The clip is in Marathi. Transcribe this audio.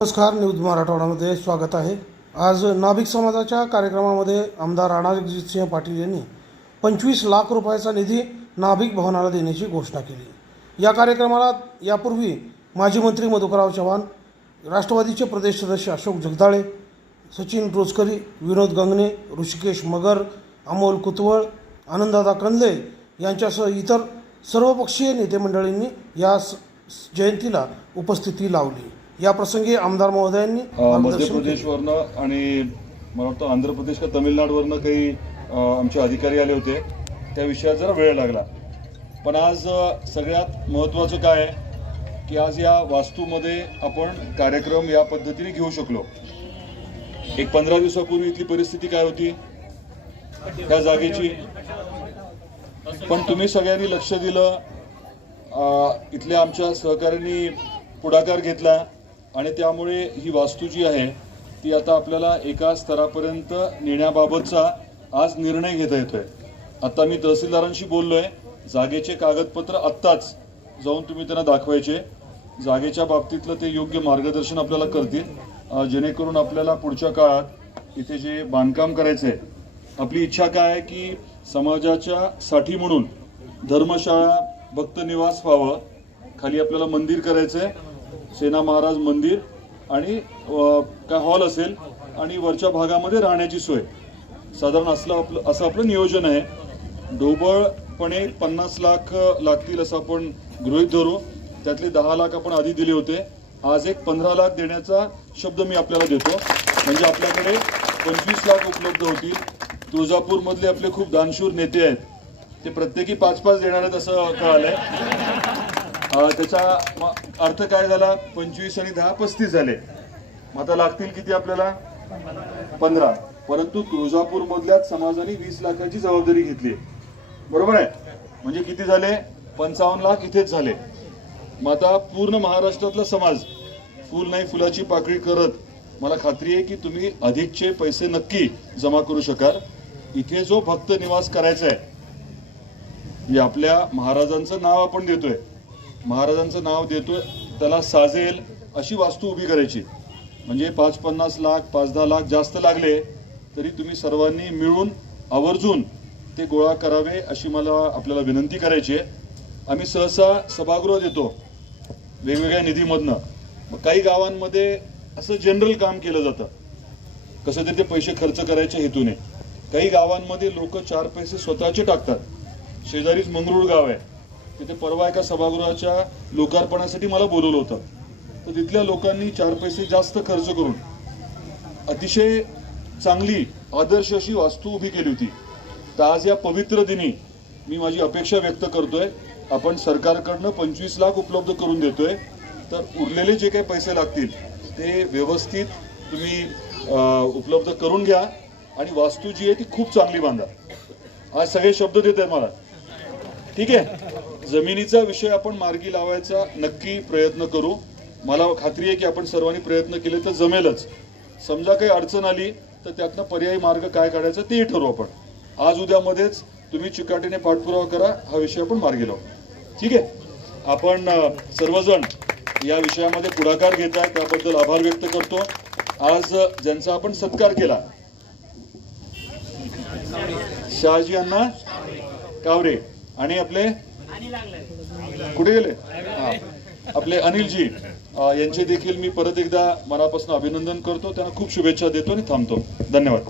नमस्कार, न्यूज मराठवाड्यामध्ये स्वागत आहे। आज नाभिक समाजाच्या कार्यक्रमामध्ये आमदार राणा जगजितसिंह पाटील यांनी 25 लाख रुपयाचा निधी नाभिक भवनाला देण्याची घोषणा केली। या कार्यक्रमाला यापूर्वी माजी मंत्री मधुकरराव चव्हाण, राष्ट्रवादीचे प्रदेश सदस्य अशोक जगदाळे, सचिन रोचकरी, विनोद गंगणे, ऋषिकेश मगर, अमोल कुतवळ, आनंददादा कंदले यांच्यासह इतर सर्वपक्षीय नेते मंडळींनी या जयंतीला उपस्थिती लावली। या प्रसंगी आमदार महोदयांनी मध्य प्रदेशवरनं आणि मला वाटतं आंध्र प्रदेश का तमिळनाडूवरनं काही आमचे अधिकारी आले होते। त्या विषयात जरा वेळ लागला, पण आज सगळ्यात महत्त्वाचं काय आहे की आज या वास्तूमध्ये आपण कार्यक्रम या पद्धतीने घेऊ शकलो। एक 15 दिवसापूर्वी इथली परिस्थिती काय होती त्या जागेची, पण तुम्ही सगळ्यांनी लक्ष दिलं, इथल्या आमच्या सहकाऱ्यांनी पुढाकार घेतला आणि त्यामुळे ही वास्तू जी आहे ती आता आपल्याला एका स्तरापर्यंत नेण्याबाबतचा आज निर्णय घेता येतोय। आता मी तहसीलदारांशी बोललोय, जागेचे कागदपत्र आत्ताच जाऊन तुम्ही त्यांना दाखवायचे, जागेच्या बाबतीतलं ते योग्य मार्गदर्शन आपल्याला करतील, जेणेकरून आपल्याला पुढच्या काळात इथे जे बांधकाम करायचं आहे, आपली इच्छा काय आहे की समाजाच्या साठी म्हणून धर्मशाळा भक्त निवास व्हावं, खाली आपल्याला मंदिर करायचं आहे, सेना महाराज मंदिर आणि काय हॉल असेल आणि वरच्या भागामध्ये राहण्याची सोय, साधारण असं आपलं नियोजन आहे। ढोबळपणे 50 लाख लागतील असं आपण गृहीत धरू, त्यातले 10 लाख आपण आधी दिले होते। आज एक 15 लाख देण्याचा शब्द मी आपल्याला देतो, म्हणजे आपल्याकडे 25 लाख उपलब्ध होतील। तुळजापूरमधले आपले खूप दानशूर नेते आहेत, ते प्रत्येकी 5-5 देणार आहेत असं कळालंय। त्याचा अर्थ काय झाला, 25 आणि 10 35 झाले, मग आता लागतील किती आपल्याला 15। परंतु तुळजापूर मधल्याच समाजाने 20 लाखाची जबाबदारी घेतली, बरोबर आहे, म्हणजे किती झाले 55 लाख इथेच झाले। मग आता पूर्ण महाराष्ट्रातला समाज फुल नाही फुलाची पाकळी करत मला खात्री आहे की तुम्ही अधिकचे पैसे नक्की जमा करू शकाल। इथे जो भक्त निवास करायचा आहे, म्हणजे आपल्या महाराजांचं नाव आपण देतोय, महाराजांचं नाव देतोय, त्याला साजेल अशी वास्तू उभी करायची, म्हणजे 5-50 लाख 5-10 लाख जास्त लागले तरी तुम्ही सर्वांनी मिळून आवर्जून ते गोळा करावे अशी मला आपल्याला विनंती करायची आहे। आम्ही सहसा सभागृह देतो वेगवेगळ्या निधीमधनं, मग काही गावांमध्ये असं जनरल काम केलं जातं, कसं तरी ते पैसे खर्च करायच्या हेतूने। काही गावांमध्ये लोक 4 पैसे स्वतःचे टाकतात, शेजारीच मंगरुळ गाव आहे, तिथे परवा एका सभागृहाच्या लोकार्पणासाठी मला बोलवलं होतं, तर तिथल्या लोकांनी 4 पैसे जास्त खर्च करून अतिशय चांगली आदर्श अशी वास्तू उभी केली होती। तर आज या पवित्र दिनी मी माझी अपेक्षा व्यक्त करतोय, आपण सरकारकडनं 25 लाख उपलब्ध करून देतोय, तर उरलेले जे काही पैसे लागतील ते व्यवस्थित तुम्ही उपलब्ध करून घ्या आणि वास्तू जी आहे ती खूप चांगली बांधा। आज सगळे शब्द देत आहेत मला, ठीक आहे। जमिनीचा विषय आपण मार्गी लावायचा नक्की प्रयत्न करू, मला खात्री आहे की आपण सर्वांनी प्रयत्न केले तर जमेलच। समजा काही अडचण आली तर त्यातनं पर्यायी मार्ग काय काढायचा तेही ठरवू आपण। आज उद्यामध्येच तुम्ही चिकाटीने पाठपुरावा करा, हा विषय आपण मार्गी लावू, ठीक आहे। आपण सर्वजण या विषयामध्ये पुढाकार घेताय त्याबद्दल आभार व्यक्त करतो। आज ज्यांचा आपण सत्कार केला, शहाजी अण्णा कावरे आणि आपले कुठे गेले आपले अनिलजी यांचे देखील मी परत एकदा मनापासून अभिनंदन करतो, त्यांना खूप शुभेच्छा देतो आणि थांबतो। धन्यवाद।